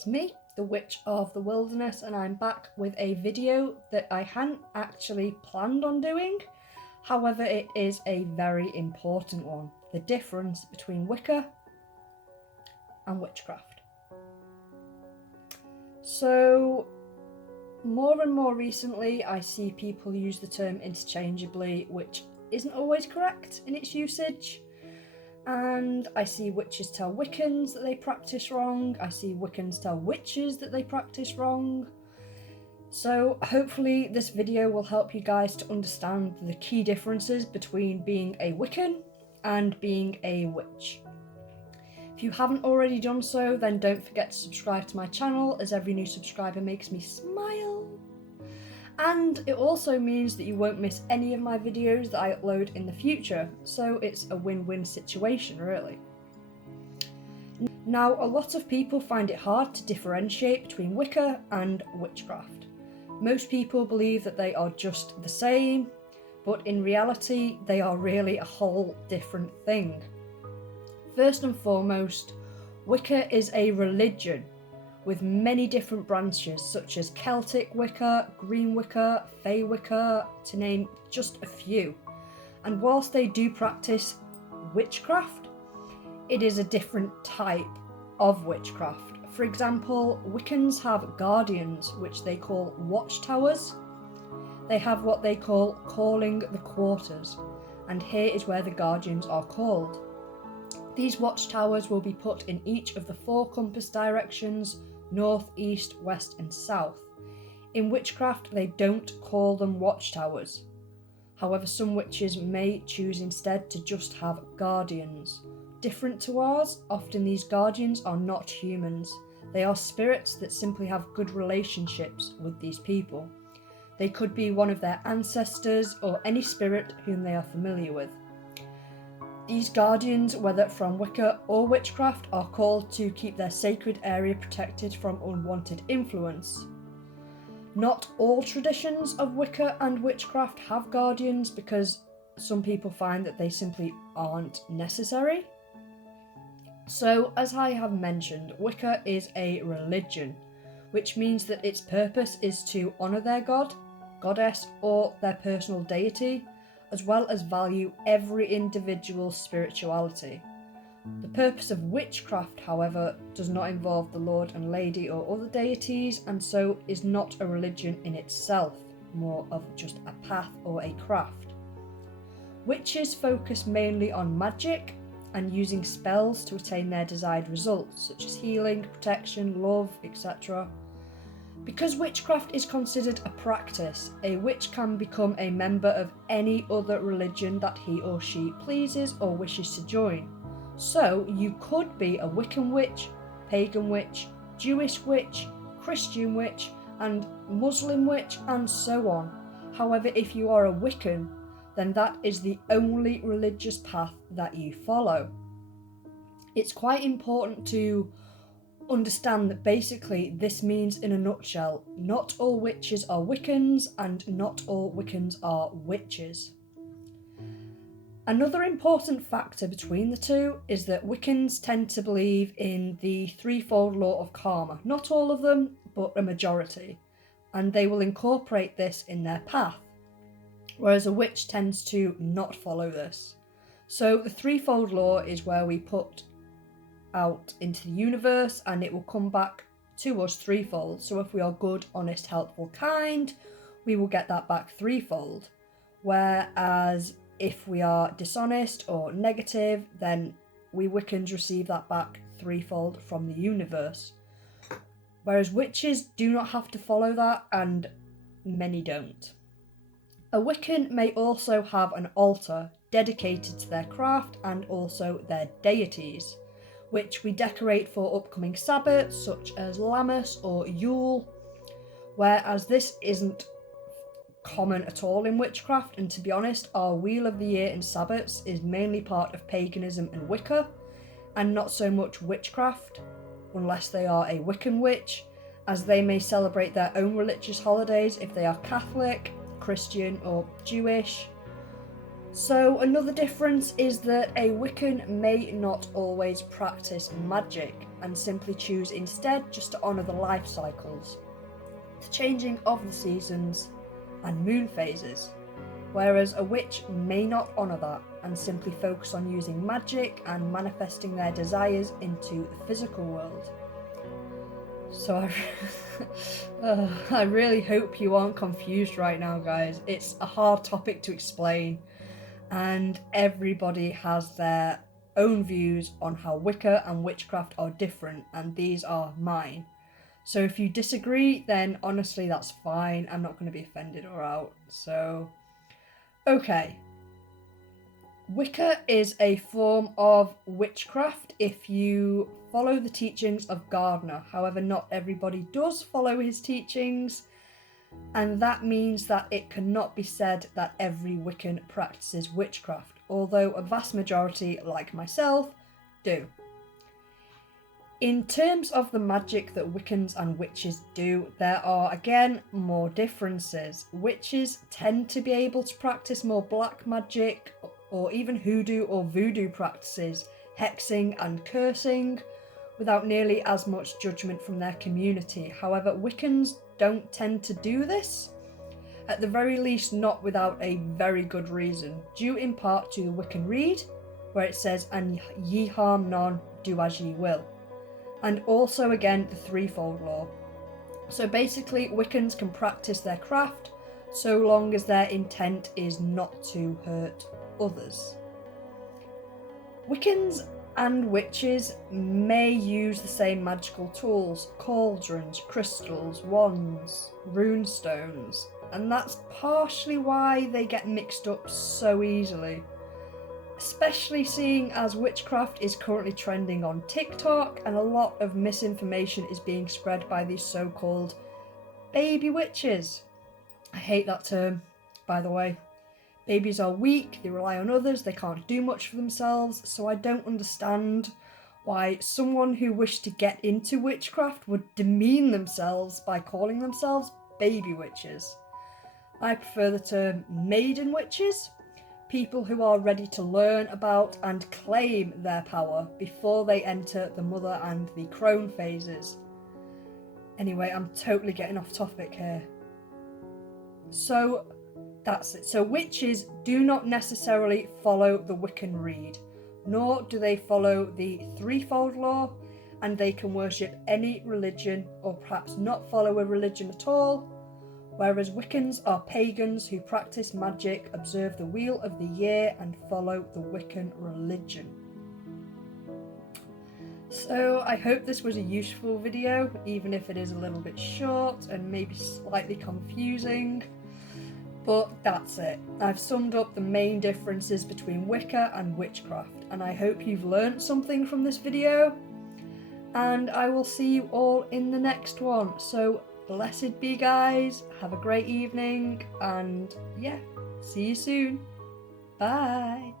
it's me, the Witch of the Wilderness, and I'm back with a video that I hadn't actually planned on doing. However, it is a very important one. The difference between Wicca and witchcraft. So, more and more recently, I see people use the term interchangeably, which isn't always correct in its usage. And I see witches tell Wiccans that they practice wrong. I see Wiccans tell witches that they practice wrong. So hopefully this video will help you guys to understand the key differences between being a Wiccan and being a witch. If you haven't already done so, then don't forget to subscribe to my channel, as every new subscriber makes me smile. And it also means that you won't miss any of my videos that I upload in the future, so it's a win-win situation, really. Now, a lot of people find it hard to differentiate between Wicca and witchcraft. Most people believe that they are just the same, but in reality, they are really a whole different thing. First and foremost, Wicca is a religion with many different branches, such as Celtic Wicca, Green Wicca, Fey Wicca, to name just a few. And whilst they do practice witchcraft, it is a different type of witchcraft. For example, Wiccans have guardians, which they call watchtowers. They have what they call calling the quarters, and here is where the guardians are called. These watchtowers will be put in each of the 4 compass directions: north, east, west and south. In witchcraft, they don't call them watchtowers. However, some witches may choose instead to just have guardians. Different to ours, often these guardians are not humans. They are spirits that simply have good relationships with these people. They could be one of their ancestors or any spirit whom they are familiar with. These guardians, whether from Wicca or witchcraft, are called to keep their sacred area protected from unwanted influence. Not all traditions of Wicca and witchcraft have guardians, because some people find that they simply aren't necessary. So, as I have mentioned, Wicca is a religion, which means that its purpose is to honour their god, goddess, or their personal deity, as well as value every individual's spirituality. The purpose of witchcraft, however, does not involve the Lord and Lady or other deities, and so is not a religion in itself, more of just a path or a craft. Witches focus mainly on magic and using spells to attain their desired results, such as healing, protection, love, etc. Because witchcraft is considered a practice, a witch can become a member of any other religion that he or she pleases or wishes to join. So you could be a Wiccan witch, pagan witch, Jewish witch, Christian witch, and Muslim witch, and so on. However, if you are a Wiccan, then that is the only religious path that you follow. It's quite important to understand that basically this means, in a nutshell, not all witches are Wiccans and not all Wiccans are witches. Another important factor between the two is that Wiccans tend to believe in the threefold law of karma. Not all of them, but a majority, and they will incorporate this in their path, whereas a witch tends to not follow this. So the threefold law is where we put out into the universe and it will come back to us threefold. So if we are good, honest, helpful, kind, we will get that back threefold. Whereas if we are dishonest or negative, then we Wiccans receive that back threefold from the universe. Whereas witches do not have to follow that, and many don't. A Wiccan may also have an altar dedicated to their craft and also their deities, which we decorate for upcoming Sabbats, such as Lammas or Yule, whereas this isn't common at all in witchcraft. And to be honest, our Wheel of the Year in Sabbats is mainly part of paganism and Wicca, and not so much witchcraft, unless they are a Wiccan witch, as they may celebrate their own religious holidays if they are Catholic, Christian or Jewish. So another difference is that a Wiccan may not always practice magic and simply choose instead just to honour the life cycles, the changing of the seasons and moon phases, whereas a witch may not honour that and simply focus on using magic and manifesting their desires into the physical world. So I really hope you aren't confused right now, guys. It's a hard topic to explain, and everybody has their own views on how Wicca and witchcraft are different, and these are mine. So if you disagree, then honestly that's fine. I'm not going to be offended or out. So, okay. Wicca is a form of witchcraft if you follow the teachings of Gardner. However, not everybody does follow his teachings, and that means that it cannot be said that every Wiccan practices witchcraft, although a vast majority, like myself, do. In terms of the magic that Wiccans and witches do, there are again more differences. Witches tend to be able to practice more black magic or even hoodoo or voodoo practices, hexing and cursing, without nearly as much judgment from their community. However, Wiccans don't tend to do this, at the very least not without a very good reason, due in part to the Wiccan Rede, where it says, "And ye harm none, do as ye will," and also again the threefold law. So basically, Wiccans can practice their craft so long as their intent is not to hurt others. Wiccans and witches may use the same magical tools: cauldrons, crystals, wands, rune stones, and that's partially why they get mixed up so easily. Especially seeing as witchcraft is currently trending on TikTok and a lot of misinformation is being spread by these so-called baby witches. I hate that term, by the way. Babies are weak, they rely on others, they can't do much for themselves, so I don't understand why someone who wished to get into witchcraft would demean themselves by calling themselves baby witches. I prefer the term maiden witches, people who are ready to learn about and claim their power before they enter the mother and the crone phases. Anyway, I'm totally getting off topic here. So that's it. So witches do not necessarily follow the Wiccan Rede, nor do they follow the threefold law, and they can worship any religion or perhaps not follow a religion at all, whereas Wiccans are pagans who practice magic, observe the wheel of the year, and follow the Wiccan religion. So I hope this was a useful video, even if it is a little bit short and maybe slightly confusing. But that's it. I've summed up the main differences between Wicca and witchcraft, and I hope you've learnt something from this video. And I will see you all in the next one. So blessed be, guys. Have a great evening, and yeah, see you soon. Bye.